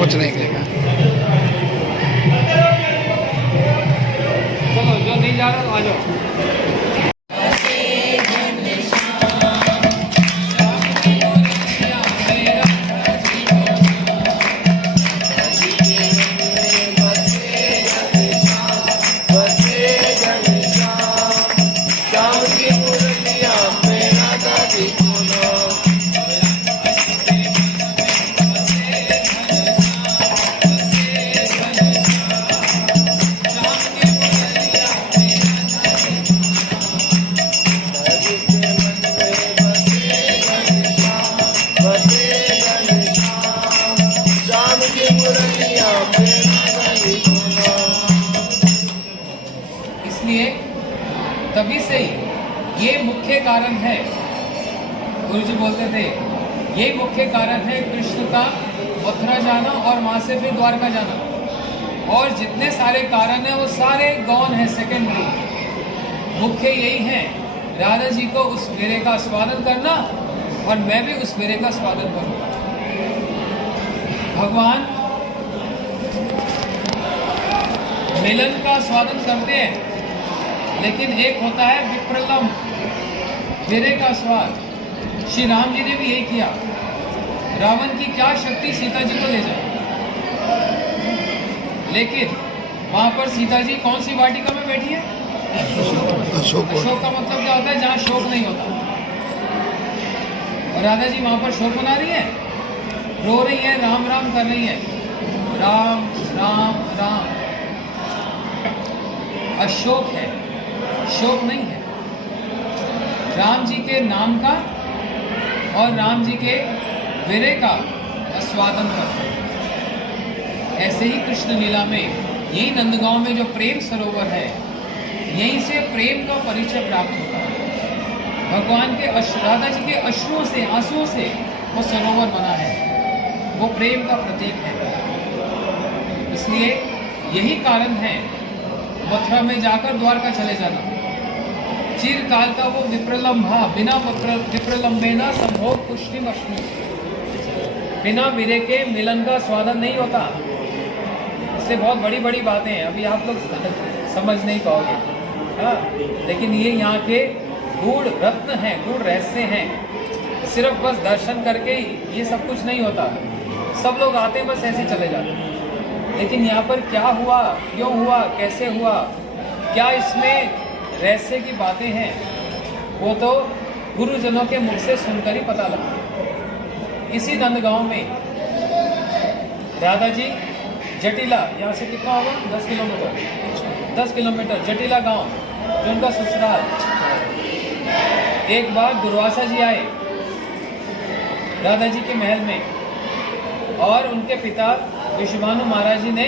कुछ नहीं कहेगा। चलो जो नहीं जा रहा आ जाओ। इसलिए तभी से ही ये मुख्य कारण है, गुरुजी बोलते थे ये मुख्य कारण है कृष्ण का मथुरा जाना और वहां से फिर द्वारका जाना। और जितने सारे कारण हैं वो सारे गौण हैं, सेकेंडरी। मुख्य यही है राधा जी को उस मेरे का स्वादन करना और मैं भी उस मेरे का स्वादन करूंगा। भगवान मिलन का स्वादन करते हैं, लेकिन एक होता है विप्रलम्ब, मेरे का स्वाद। श्री राम जी ने भी यही किया। रावण की क्या शक्ति सीता जी को ले जाए, लेकिन वहां पर सीता जी कौन सी वाटिका में बैठी है? अशोक का मतलब क्या होता है? जहाँ शोक नहीं होता। और राधा जी वहां पर शोक मना रही है, रो रही है, राम राम कर रही है, राम राम राम। अशोक है, शोक नहीं है। राम जी के नाम का और राम जी के विरह का आस्वादन करते हैं। ऐसे ही कृष्ण लीला में, यही नंदगांव में जो प्रेम सरोवर है, यहीं से प्रेम का परिचय प्राप्त होता है। भगवान के राधा जी के अश्रुओं से, आंसुओं से वो सरोवर बना है, वो प्रेम का प्रतीक है। इसलिए यही कारण है मथुरा में जाकर द्वारका चले जाना। चिरकाल का वो विप्रलम्भा, बिना विप्रलम्बेना संभोग पुष्टिम अश्नु, बिना विरह के मिलन का स्वादन नहीं होता। इससे बहुत बड़ी बड़ी बातें हैं, अभी आप लोग समझ नहीं पाओगे। हाँ, लेकिन ये यहाँ के गूढ़ रत्न हैं, गूढ़ रहस्य हैं। सिर्फ बस दर्शन करके ही ये सब कुछ नहीं होता। सब लोग आते हैं, बस ऐसे चले जाते हैं। लेकिन यहाँ पर क्या हुआ, क्यों हुआ, कैसे हुआ, क्या इसमें रहस्य की बातें हैं, वो तो गुरुजनों के मुख से सुनकर ही पता लगा। इसी नंदगांव में राधा जी जटिला, यहाँ से कितना होगा? 10 किलोमीटर। 10 किलोमीटर जटिला गांव, जो उनका ससुराल। एक बार दुर्वासा जी आए राधा जी के महल में, और उनके पिता विश्वभानु महाराज जी ने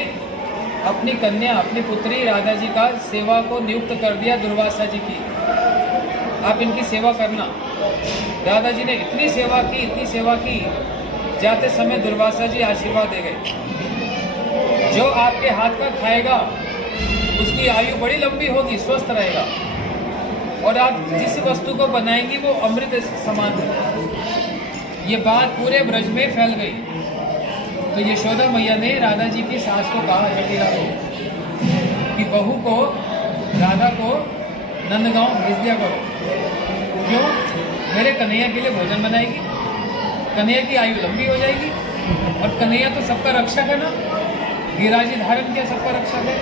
अपनी कन्या, अपनी पुत्री राधा जी का सेवा को नियुक्त कर दिया दुर्वासा जी की। आप इनकी सेवा करना। राधा जी ने इतनी सेवा की, इतनी सेवा की, जाते समय दुर्वासा जी आशीर्वाद दे गए, जो आपके हाथ का खाएगा उसकी आयु बड़ी लंबी होगी, स्वस्थ रहेगा, और आप जिस वस्तु को बनाएंगी वो अमृत समान है। ये बात पूरे ब्रज में फैल गई। तो यशोदा मैया ने राधा जी की सास को कहा, जटिला को, कि बहू को, राधा को नंदगांव भेज दिया करो। क्यों? मेरे कन्हैया के लिए भोजन बनाएगी, कन्हैया की आयु लंबी हो जाएगी, और कन्हैया तो सबका रक्षक है ना, गिरिराजी धारण किया, सबका रक्षक है।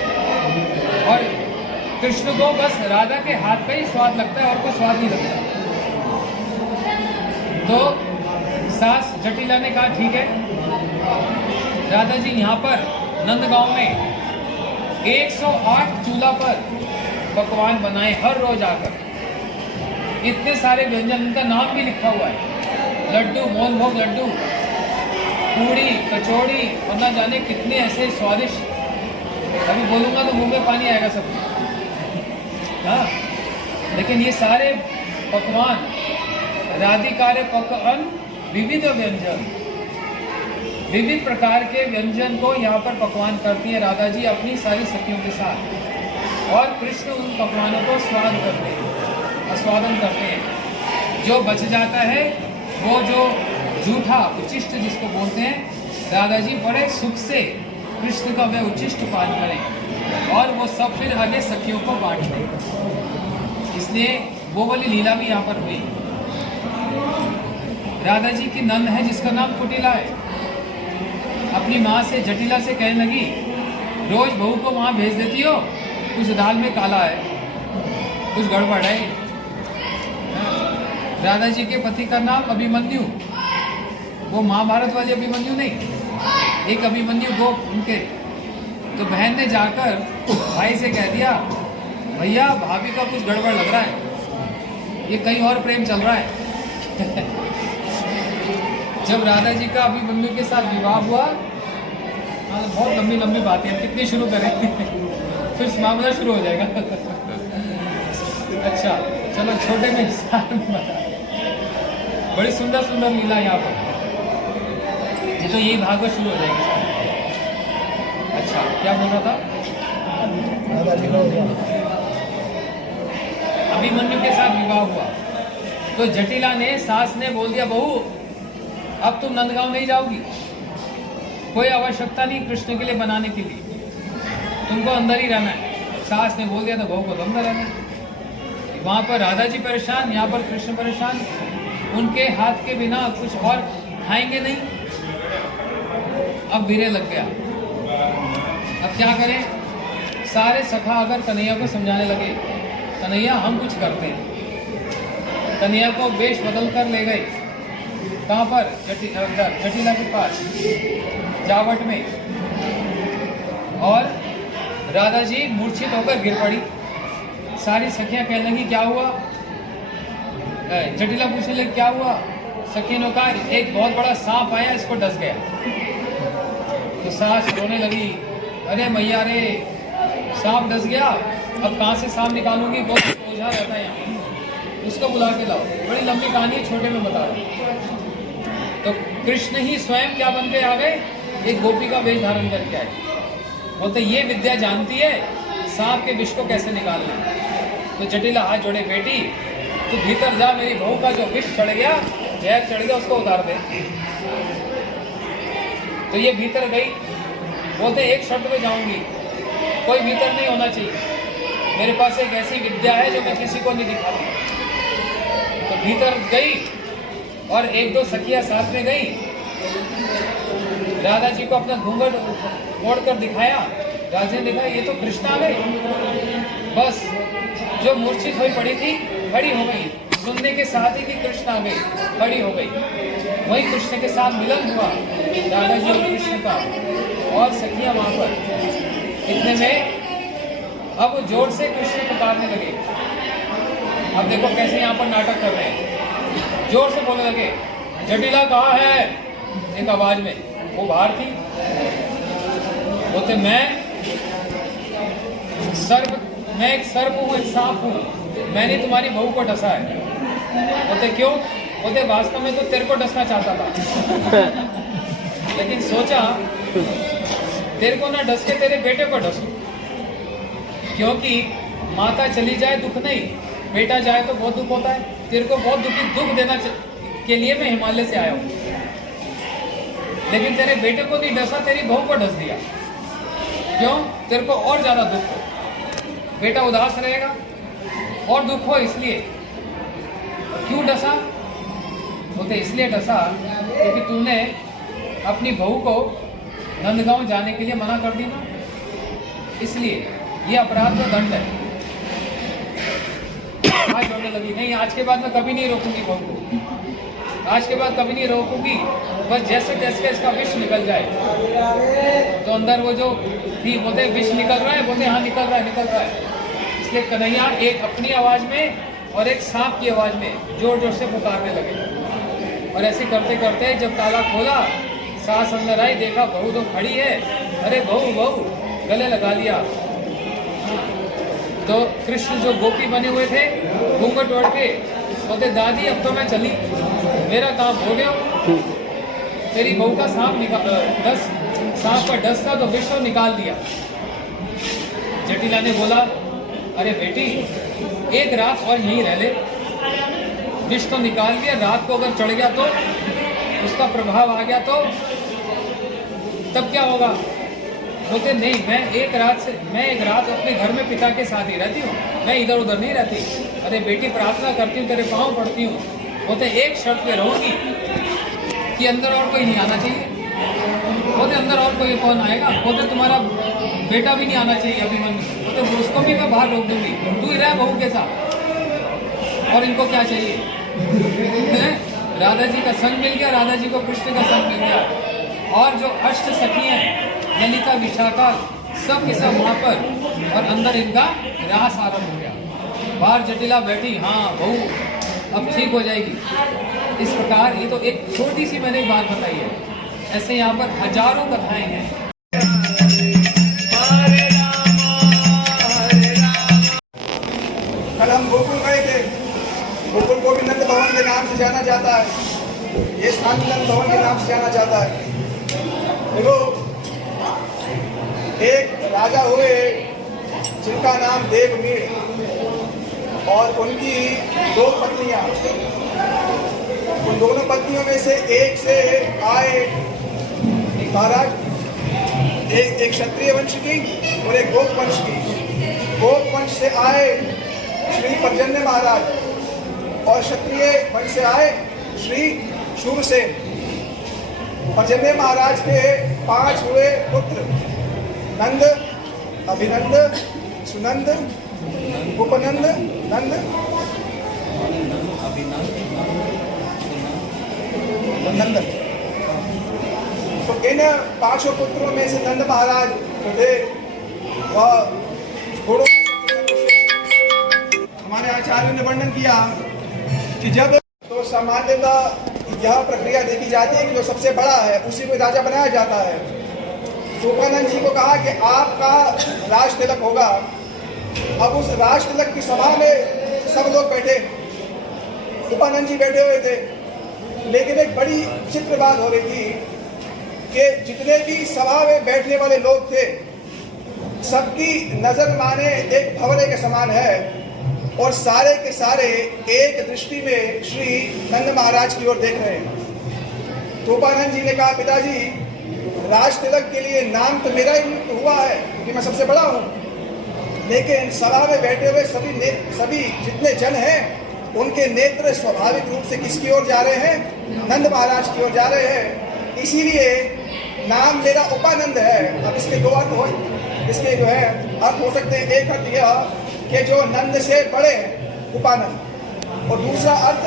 और कृष्ण को बस राधा के हाथ का ही स्वाद लगता है और कोई स्वाद नहीं लगता। तो सास जटिला ने कहा ठीक है, राधा जी यहाँ पर नंदगांव में 108 चूल्हा पर पकवान बनाए हर रोज आकर। इतने सारे व्यंजन, उनका नाम भी लिखा हुआ है, लड्डू, मोहन भोग लड्डू, पूड़ी, कचौड़ी और ना जाने कितने ऐसे स्वादिष्ट, अभी बोलूँगा तो मुंह में पानी आएगा सब। हाँ, लेकिन ये सारे पकवान राधिकारे पकवान, विविध व्यंजन, विविध प्रकार के व्यंजन को यहाँ पर पकवान करती है राधा जी अपनी सारी सखियों के साथ, और कृष्ण उन पकवानों को स्वाद करते हैं, आस्वादन करते हैं। जो बच जाता है वो जो जूठा उचिष्ट जिसको बोलते हैं, राधा जी बड़े सुख से कृष्ण का वह उचिष्ट पान करें और वो सब फिर आगे सखियों को बांट दें। इसलिए वो वाली लीला भी यहाँ पर हुई। राधा जी की नंद है जिसका नाम कुटिला है, अपनी माँ से जटिला से कहने लगी, रोज बहू को वहाँ भेज देती हो, कुछ दाल में काला है, कुछ गड़बड़ है। राधा जी के पति का नाम अभिमन्यु, वो महाभारत वाले अभिमन्यु नहीं, एक अभिमन्यु गोप उनके। तो बहन ने जाकर भाई से कह दिया, भैया भाभी का कुछ गड़बड़ लग रहा है, ये कहीं और प्रेम चल रहा है। जब राधा जी का अभिमन्यु के साथ विवाह हुआ, बहुत लंबी लंबी बातें हैं, कितनी शुरू करें फिर मामला शुरू हो जाएगा। अच्छा चलो, छोटे में हिसाब में बता, बड़ी सुंदर सुंदर लीला यहाँ पर, ये तो यही भागवत शुरू हो जाएगी। अच्छा क्या बोल रहा था? अभिमन्यु के साथ विवाह हुआ तो जटिला ने, सास ने बोल दिया, बहू अब तुम नंदगांव नहीं जाओगी, कोई आवश्यकता नहीं कृष्ण के लिए बनाने के लिए, तुमको अंदर ही रहना है। सास ने बोल दिया तो बहू को तो अंदर रहना है। वहाँ पर राधा जी परेशान, यहाँ पर कृष्ण परेशान, उनके हाथ के बिना कुछ और खाएंगे नहीं। अब वीरे लग गया, अब क्या करें? सारे सखा अगर कन्हैया को समझाने लगे, कन्हैया हम कुछ करते हैं। कन्हैया को वेश बदल कर ले गए, कहाँ पर? जटिला के पास जावट में, और राधा जी मूर्छित होकर गिर पड़ी। सारी सखियां कहने लगी क्या हुआ? जटिला पूछने लगी क्या हुआ? सखी ने कहा एक बहुत बड़ा सांप आया, इसको डस गया। तो सास रोने लगी, अरे मैया रे, सांप डस गया, अब कहाँ से सांप निकालूंगी, बहुत ओझा रहता है यहाँ, उसको बुला के लाओ। बड़ी लंबी कहानी छोटे में बता रहा। तो कृष्ण ही स्वयं क्या बन के आ गए? एक गोपी का वेश धारण करके आए। बोलते ये विद्या जानती है सांप के विष को कैसे निकालना। तो जटिला हाथ जोड़े, बेटी तू भीतर जा, मेरी बहू का जो विष चढ़ गया, जहर चढ़ गया, उसको उतार दे। तो ये भीतर गई, बोलते एक शर्त पे जाऊंगी, कोई भीतर नहीं होना चाहिए, मेरे पास एक ऐसी विद्या है जो मैं किसी को नहीं दिखाती। तो भीतर गई और एक दो सखियां साथ में गई, राधा जी को अपना घूंघट मोड़ कर दिखाया। राजा ने देखा ये तो कृष्ण आ गए। बस जो मूर्छित हुई पड़ी थी खड़ी हो गई, सुनने के साथ ही कि कृष्ण आ गए, खड़ी हो गई। वही कृष्ण के साथ मिलन हुआ राधा जी और कृष्ण का, और सखियां वहां पर। इतने में अब जोर से कृष्ण पुकारने लगे। अब देखो कैसे यहाँ पर नाटक कर रहे हैं, जोर से बोलने लगे, जटिला कहाँ है? एक आवाज में, वो बाहर थी। बोलते मैं एक सर्प हूँ, एक सांप हूँ, मैंने तुम्हारी बहू को डसा है। बोलते क्यों? बोलते वास्तव में तो तेरे को डसना चाहता था, लेकिन सोचा तेरे को ना डस के तेरे बेटे को डसूं, क्योंकि माता चली जाए दुख नहीं, बेटा जाए तो बहुत दुख होता है। तेरे को बहुत दुख देना के लिए मैं हिमालय से आया हूँ, लेकिन तेरे बेटे को नहीं डसा, तेरी बहू को डस दिया। क्यों? तेरे को और ज्यादा दुख हो, बेटा उदास रहेगा और दुख हो, इसलिए। क्यों डसा? बोलते इसलिए डसा क्योंकि तूने अपनी बहू को नंदगांव जाने के लिए मना कर दी ना, इसलिए ये अपराध का दंड है। बोलने लगी, नहीं आज के बाद मैं कभी नहीं रोकूंगी बहू को, आज के बाद कभी नहीं रोकूंगी, बस जैसे जैसे इसका विष निकल जाए। तो अंदर वो जो थी बोलते विष निकल रहा है, बोलते हाँ निकल रहा है निकल रहा है। इसलिए कन्हैया एक अपनी आवाज में और एक सांप की आवाज में जोर जोर से पुकारने लगे। और ऐसे करते करते जब ताला खोला, सास अंदर आई, देखा बहू तो खड़ी है, अरे बहू बहू, गले लगा लिया। तो कृष्ण जो गोपी बने हुए थे घूंघट ओढ़ के बोलते दादी अब तो मैं चली, मेरा काम हो गया, तेरी बहू का सांप का डस था तो विष निकाल दिया। जटिला ने बोला अरे बेटी एक रात और यहीं रह ले, विष तो निकाल दिया, रात को अगर चढ़ गया तो उसका प्रभाव आ गया तो तब क्या होगा। बोलते नहीं मैं एक रात अपने घर में पिता के साथ ही रहती हूँ, मैं इधर उधर नहीं रहती। अरे बेटी प्रार्थना करती हूँ, तेरे पाँव पड़ती हूँ। बोलते एक शर्त पे रहूंगी कि अंदर और कोई नहीं आना चाहिए। बोलते अंदर और कोई कौन आएगा। बोलते तुम्हारा बेटा भी नहीं आना चाहिए अभिमन्यु। बोलते उसको भी मैं बाहर रोक दूंगी, तू ही रह बहू के साथ। और इनको क्या चाहिए, राधा जी का संग मिल गया, राधा जी को कृष्ण का संग मिल गया। और जो अष्ट सखियां ललिता विशाखा सब के सब वहाँ पर, और अंदर इनका रास आरंभ हो गया। बाहर जटिला बैठी, हाँ बहू अब ठीक हो जाएगी। इस प्रकार ये तो एक छोटी सी मैंने बात बताई है, ऐसे यहाँ पर हजारों कथाएं हैं। कल हम गोकुल गए थे, गोकुल को भी नंद भवन के नाम से जाना जाता है, ये स्थान नंद भवन के नाम से जाना जाता है। देखो एक राजा हुए जिनका नाम देवमीर, और उनकी दो पत्नियां। उन दोनों पत्नियों में से एक से आए महाराज, एक क्षत्रिय वंश की और एक गोप वंश की। गोप वंश से आए श्री पर्जन्य महाराज, और क्षत्रिय वंश से आए श्री शूरसेन। पर्जन्य महाराज के 5 हुए पुत्र, नंद, अभिनंद, सुनंद, उपनंद, नंद, नंदन। तो इन 5 पुत्रों में से नंद महाराज जो थे वह घोड़ों, हमारे आचार्य ने वर्णन किया कि जब तो सामान्यतः यह प्रक्रिया देखी जाती है कि जो सबसे बड़ा है उसी को राजा बनाया जाता है। तो उपानंद जी को कहा कि आपका राज तिलक होगा। अब उस राज तिलक की सभा में सब लोग बैठे, उपानंद जी बैठे हुए थे, लेकिन एक बड़ी विचित्र बात हो रही थी कि जितने भी सभा में बैठने वाले लोग थे सबकी नजर माने एक भंवरे के समान है, और सारे के सारे एक दृष्टि में श्री नंद महाराज की ओर देख रहे हैं। तो उपानंद जी ने कहा पिताजी राज तिलक के लिए नाम तो मेरा ही हुआ है क्योंकि मैं सबसे बड़ा हूँ, लेकिन सभा में बैठे हुए सभी जितने जन हैं उनके नेत्र स्वाभाविक रूप से किसकी ओर जा रहे हैं, नंद महाराज की ओर जा रहे हैं। इसीलिए नाम मेरा उपानंद है। अब इसके 2 अर्थ हो, इसके जो है अर्थ हो सकते हैं। एक अर्थ यह कि जो नंद से बड़े हैं उपानंद, और दूसरा अर्थ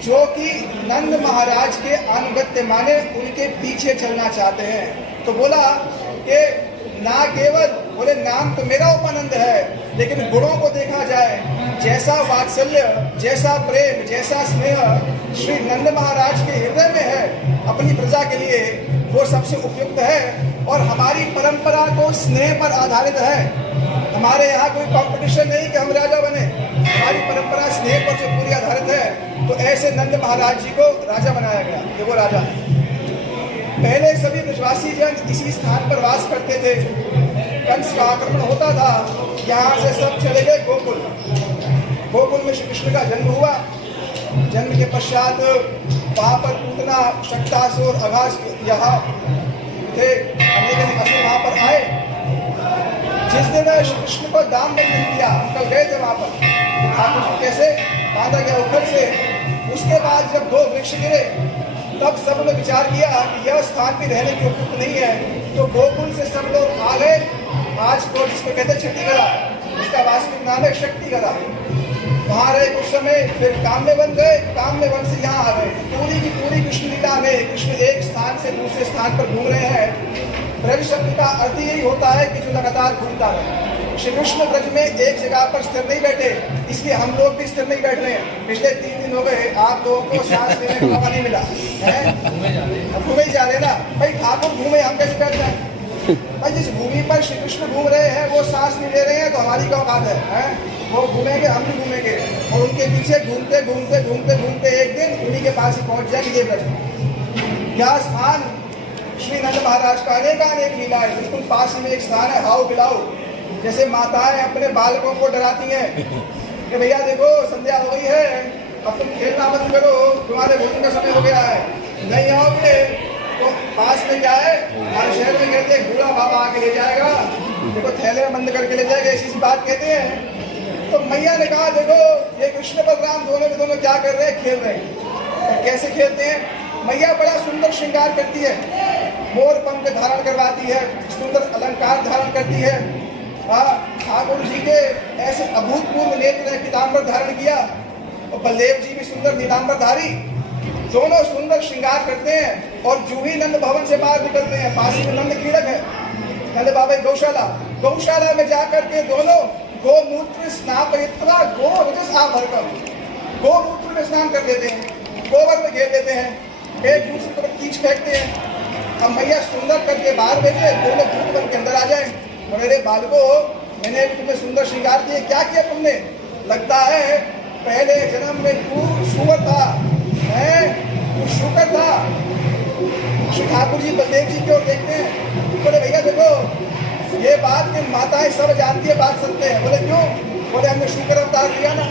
जो कि नंद महाराज के अनुगत्य माने उनके पीछे चलना चाहते हैं। तो बोला कि ना केवल बोले नाम तो मेरा उपानंद है, लेकिन गुणों को देखा जाए, जैसा वात्सल्य, जैसा प्रेम, जैसा स्नेह श्री नंद महाराज के हृदय में है अपनी प्रजा के लिए, वो सबसे उपयुक्त है। और हमारी परंपरा तो स्नेह पर आधारित है। हमारे यहाँ कोई कंपटीशन नहीं कि हम राजा बने, हमारी परंपरा स्नेह पर जो पूरी आधारित है। तो ऐसे नंद महाराज जी को राजा बनाया गया, ये वो राजा है। पहले सभी ब्रजवासी जन इसी स्थान पर वास करते थे। कंस का आक्रमण होता था, यहाँ से सब चले गए गोकुल। गोकुल में श्री कृष्ण का जन्म हुआ। जन्म के पश्चात वहाँ पर पूतना, शक्तासुर, अघास यहाँ थे, अनेक असुर वहाँ पर आए। जिस दिन श्री कृष्ण को दाम दंडन किया, हम कल गए थे वहाँ पर, ठाकुर जी कैसे बांधा गया उखड़ से। उसके बाद जब 2 वृक्ष गिरे तब सब ने विचार किया कि यह स्थान भी रहने की उपयुक्त नहीं है। तो गोकुल से सब लोग आ गए। आज को जिसको कहते छठीगढ़ा, उसका वास्तविक नाम है शक्तिगढ़ा। वहाँ रहे कुछ समय फिर काम्य वन गए, काम्य वन से यहाँ आ गए। पूरी की पूरी कृष्ण लीला में कृष्ण एक स्थान से दूसरे स्थान पर घूम रहे हैं। ब्रज शब्द का अर्थ यही होता है कि जो लगातार घूमता रहे। श्री कृष्ण ब्रज में एक जगह पर स्थिर नहीं बैठे, इसलिए हम लोग भी स्थिर नहीं बैठ रहे हैं। पिछले 3 दिन हो गए आप लोगों को सांस लेने का मौका नहीं मिला है, घूमे ही जा रहे ना भाई। ठाकुर घूमे, हम कैसे बैठ रहे हैं भाई? जिस भूमि पर श्री कृष्ण घूम रहे हैं वो सांस नहीं ले रहे हैं, तो हमारी क्या औकात है? वो घूमेंगे, हम भी घूमेंगे, और उनके पीछे घूमते घूमते घूमते घूमते एक दिन उन्हीं के पास ही पहुंच जाएंगे। ये ब्रज क्या स्थान श्री नंद महाराज का अनेक लीला है। बिल्कुल पास ही में एक स्थान है हाउ बिलाऊ। जैसे माताएं अपने बालकों को डराती हैं कि भैया देखो संध्या हो गई है, अब तुम खेलना बंद करो, तुम्हारे भोजन का समय हो गया है, नहीं आओगे तो पास में क्या है, हर शहर में कहते हैं बूढ़ा बाबा आके ले जाएगा, देखो थैले में बंद करके ले जाएगा, ऐसी सी बात कहते हैं। तो मैया ने कहा देखो ये कृष्ण बलराम दोनों के दोनों क्या कर रहे हैं, खेल रहे हैं। और कैसे खेलते हैं? मैया बड़ा सुंदर श्रृंगार करती है, मोर पंख धारण करवाती है, सुंदर अलंकार धारण करती है। ठाकुर जी के ऐसे अभूतपूर्व नेत्र ने पीताम्बर धारण किया, और बलदेव जी भी सुंदर नीलांबरधारी, दोनों सुंदर श्रृंगार करते हैं। और जूही नंद भवन से बाहर निकलते हैं, पास में नंद कीड़क है, नंद बाबा गौशाला, गौशाला में जाकर के दोनों गोमूत्र स्नापयित्वा गोरजस आभरकम, गोमूत्र में स्नान कर लेते हैं, गोबर में घेर लेते हैं, एक दूसरे पर कीच फेंकते हैं। अब मैया सुंदर करके बाहर भेजे, दोनों भूत बन के अंदर आ जाए। मेरे बालको मैंने तुम्हें सुंदर श्रृंगार किए, क्या किया तुमने? लगता है पहले जन्म में तू सुअर था, तू शुकर था। श्री ठाकुर जी बलदेव जी की ओर देखते हैं, बोले भैया देखो ये बात कि माताएं सब जानती है, बात सुनते हैं। बोले क्यों? बोले हमने शुकर अवतार लिया ना,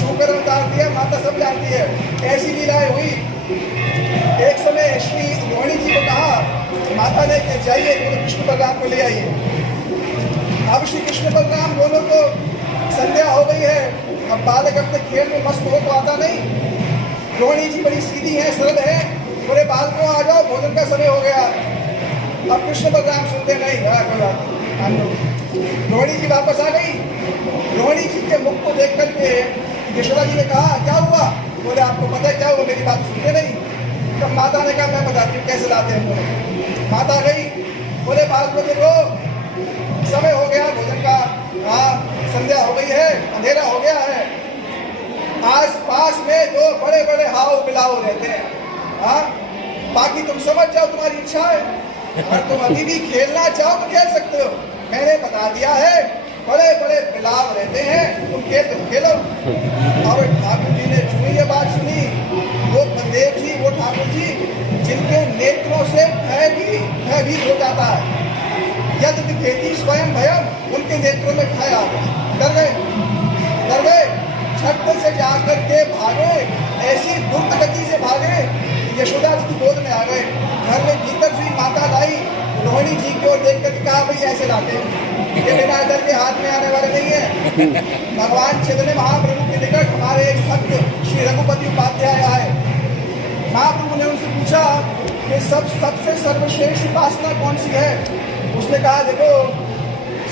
शुकर अवतार लिया, माता सब जानती है। ऐसी लीलाएं हुई। एक समय श्री रोहिणी जी को कहा माता ने कि जाइए तो कृष्ण बलराम को ले आइए। अब श्री कृष्ण बलराम दोनों को संध्या हो गई है, अब बालक अपने खेल में मस्त हो तो आता नहीं। रोहिणी जी बड़ी सीधी है, सरल है, बोले बालकों आ जाओ भोजन का समय हो गया। अब कृष्ण बलराम सुनते नहीं, रोहिणी जी वापस आ गई। रोहिणी जी के मुख को देख करके यशोदा जी ने कहा क्या हुआ? बोले आपको पता है क्या हुआ, मेरी बात सुनते नहीं। तब माता ने कहा मैं बताती हूँ कैसे लाते हैं। माता गई, बोले बालकों देखो समय हो गया भोजन का, संध्या हो गई है, अंधेरा हो गया है, आस पास में 2 बड़े बड़े हाव बिलाव रहते हैं। बाकी तुम समझ जाओ, तुम्हारी इच्छा है, अगर तुम अभी भी खेलना चाहो तो खेल सकते हो। मैंने बता दिया है बड़े बड़े बिलाव रहते हैं, तुम खेलो। और ठाकुर जी ने जो ये बात सुनी, वो बलदेव जी, वो ठाकुर जी जिनके नेत्रों से भयभीत हो जाता है, यदि खेती स्वयं भयम, उनके नेत्रों में भय आ गया, डर गए, छत से जाकर के भागे, ऐसी द्रुत गति से भागे, यशोदा जी की गोद में आ गए। घर में भीतर हुई माता लाई, रोहिणी जी की ओर देख कर कहा भाई ऐसे लाते हैं, ये बिना डर के हाथ में आने वाले नहीं है। भगवान चैतन्य महाप्रभु के निकट हमारे एक भक्त श्री रघुपति उपाध्याय आए। महाप्रभु ने उनसे पूछा कि सबसे सर्वश्रेष्ठ उपासना कौन सी है? उसने कहा देखो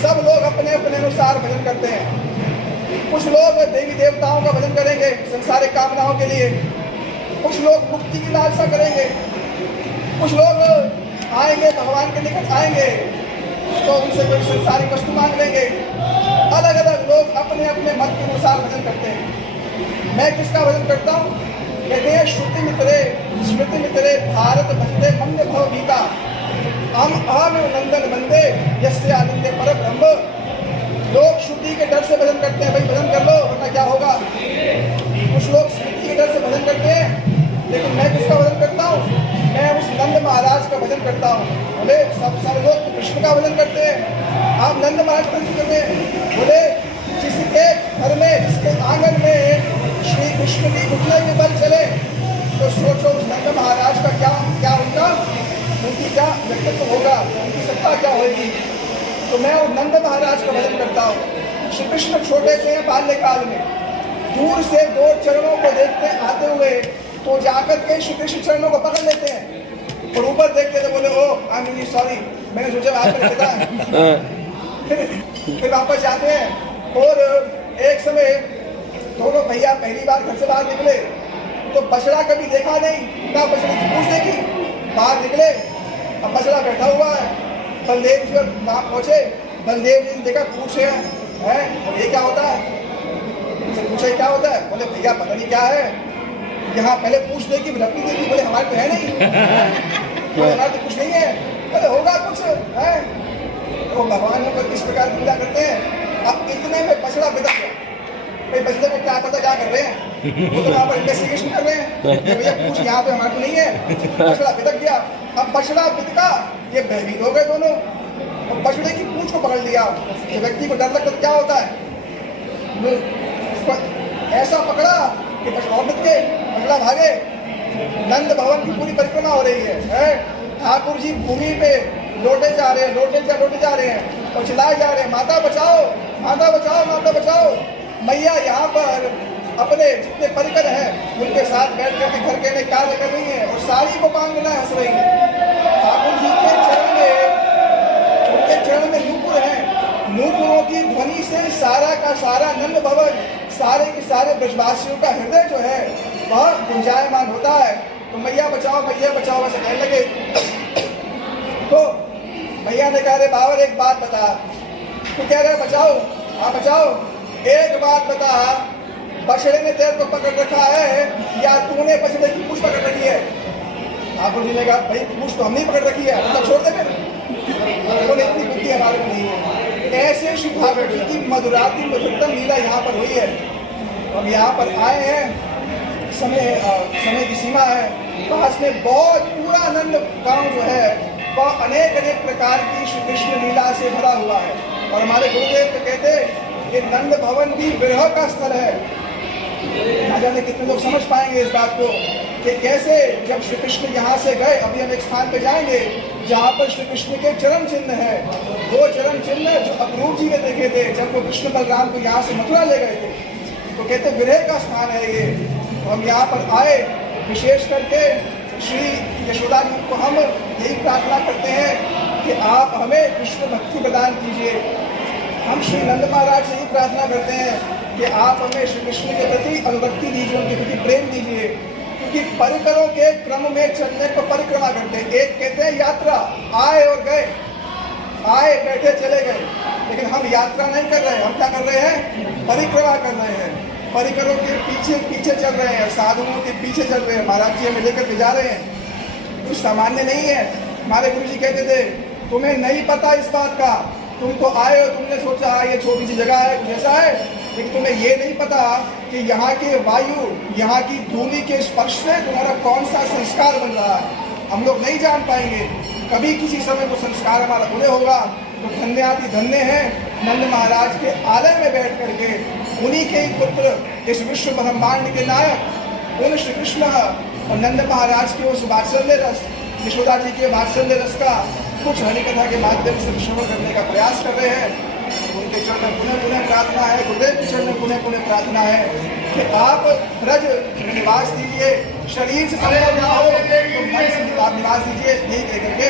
सब लोग अपने अपने अनुसार भजन करते हैं। कुछ लोग देवी देवताओं का भजन करेंगे संसारिक कामनाओं के लिए, कुछ लोग मुक्ति की लालसा करेंगे, कुछ लोग आएंगे भगवान के निकट आएंगे तो उनसे कोई संसारिक वस्तु मांग लेंगे। अलग अलग लोग अपने अपने मत के अनुसार भजन करते हैं। मैं किसका भजन करता हूँ? कहते हैं श्रुति मित्रे भारत बंदे मंद भव भीता, हम नंदन बंदे यस्य आनंदे पर ब्रह्म। लोग श्रुति के डर से भजन करते हैं, भाई भजन कर लो वरना क्या होगा। कुछ लोग श्रुति के डर से भजन करते हैं, लेकिन मैं किसका भजन करता हूँ? मैं उस नंद महाराज का भजन करता हूँ। बोले सब लोग तो कृष्ण का भजन करते हैं, आप नंद महाराज का भजन करते हैं। बोले जिसके घर में, जिसके आंगन में श्री कृष्ण की घुटने के बल चले, तो सोचो उस नंद महाराज का क्या उनकी क्या व्यक्तित्व होगा, उनकी सत्ता क्या होगी। तो मैं उस नंद महाराज का भजन करता हूँ। श्री कृष्ण छोटे से बाल्यकाल में दूर से 2 चरणों को देखते आते हुए तो जाकर के श्री कृष्ण चरणों को पकड़ लेते हैं और ऊपर देखते थे, बोले ओ आई एम रियली सॉरी, मैंने सोचा आप फिर वापस जाते हैं। और एक समय दोनों भैया पहली बार घर से बाहर निकले तो बछड़ा कभी देखा नहीं, ना बछड़े की पूछ देखी। बाहर निकले, अब बछड़ा बैठा हुआ है, बलदेव जी वहां पहुंचे, बलदेव जी ने देखा पूछ है, ये क्या होता है? उनसे पूछे क्या होता है? बोले भैया पता नहीं क्या है, यहाँ पहले पूछ देखी, रखी देखी, बोले हमारे तो है नहीं, बोले हमारे तो कुछ नहीं है, बोले होगा कुछ है। तो भगवान को किस प्रकार पूजा करते हैं। अब इतने में बछड़ा बिदक गया, भाई बछड़े को क्या पता क्या कर रहे हैं, वो तो वहाँ पर इन्वेस्टिगेशन कर रहे हैं, भैया पूछ यहाँ पे हमारे को नहीं है। बछड़ा बिदक गया, अब बछड़ा बिदका, ये भयभीत हो गए दोनों, और बछड़े की पूंछ को पकड़ लिया। तो व्यक्ति को डर लगता तो क्या होता है, ऐसा पकड़ा कि बछड़ा बिद के बछड़ा भागे। नंद भवन की पूरी परिक्रमा हो रही है, ठाकुर जी भूमि पे लौटे जा रहे हैं, लौटे जा रहे हैं और चिल्लाए जा रहे हैं, माता बचाओ, माता बचाओ, माता बचाओ। मैया यहाँ पर अपने जितने परिकर हैं उनके साथ बैठ करके घर के लिए कार्य कर रही हैं और सारी गोपांगना हंस रही हैं। ठाकुर जी के चरण में, उनके चरण में नूपुर हैं, नूपुरों की ध्वनि से सारा का सारा नंद भवन, सारे के सारे ब्रजवासियों का हृदय जो है वह गुंजायमान होता है। तो मैया बचाओ वैसे कहने लगे। तो मैया ने कहा, रे बाबर एक बात बता, तू कह रहे बचाओ, हाँ बचाओ, एक बात बता, बछड़े ने तेरे को पकड़ रखा है या तूने बछड़े की पूंछ पकड़ रखी है? ठाकुर जी ने कहा, भाई पूंछ तो हमने पकड़ रखी है, मतलब छोड़ दे फिर, बोले इतनी बुद्धि हमारे को नहीं है। ऐसे श्री ठाकुर जी की मधुराती मधुरतम लीला यहाँ पर हुई है। अब यहाँ पर आए हैं, समय की सीमा है, पास में बहुत पूरा नंद गांव जो है वह अनेक प्रकार की श्री कृष्ण लीला से भरा हुआ है। और हमारे गुरुदेव तो कहते ये नंद भवन भी विरह का स्थल है। ना जाने कितने लोग समझ पाएंगे इस बात को कि कैसे जब श्री कृष्ण यहाँ से गए, अभी हम एक स्थान पे जाएंगे जहाँ पर श्री कृष्ण के चरण चिन्ह है। वो चरण चिन्ह जो अक्रूर जी ने देखे थे जब वो कृष्ण बलराम को यहाँ से मथुरा ले गए थे, तो कहते विरह का स्थान है ये। तो हम यहाँ पर आए, विशेष करके श्री यशोदा जी को हम यही प्रार्थना करते हैं कि आप हमें कृष्ण भक्ति प्रदान कीजिए। हम श्री नंद महाराज से ही प्रार्थना करते हैं कि आप हमें श्री कृष्ण के प्रति अनुरक्ति दीजिए, उनके प्रति प्रेम दीजिए। क्योंकि परिकरों के क्रम में चलने को परिक्रमा करते हैं। एक कहते हैं यात्रा, आए और गए, आए बैठे चले गए, लेकिन हम यात्रा नहीं कर रहे हैं, हम क्या कर रहे हैं, परिक्रमा कर रहे हैं। परिकरों के पीछे पीछे चल रहे हैं, साधुओं के पीछे चल रहे हैं। महाराज जी हमें लेकर के जा रहे हैं, कुछ सामान्य नहीं है। हमारे गुरु जी कहते थे, तुम्हें नहीं पता इस बात का, तुम तो आए हो, तुमने सोचा ये छोटी सी जगह है, कुछ ऐसा है, लेकिन तुम्हें ये नहीं पता कि यहाँ के वायु, यहाँ की धूलि के स्पर्श से तुम्हारा कौन सा संस्कार बन रहा है। हम लोग नहीं जान पाएंगे, कभी किसी समय वो संस्कार हमारा उन्हें होगा। तो धन्याति धन्य है नंद महाराज के आलय में बैठ करके, उन्हीं के ही पुत्र, इस विश्व ब्रह्मांड के नायक उन श्री कृष्ण और नंद महाराज के उस वात्सल्य रस, यशोदा जी के वात्सल्य रस का कुछ हरिकथा के माध्यम से श्रवण करने का प्रयास कर रहे हैं। उनके चरण में पुनः पुनः प्रार्थना है, गुरुदेव के चरण में पुनः पुनः प्रार्थना है कि आप ब्रज निवास दीजिए, शरीर से संभव ना हो तो मन से आप निवास दीजिए, यही कह करके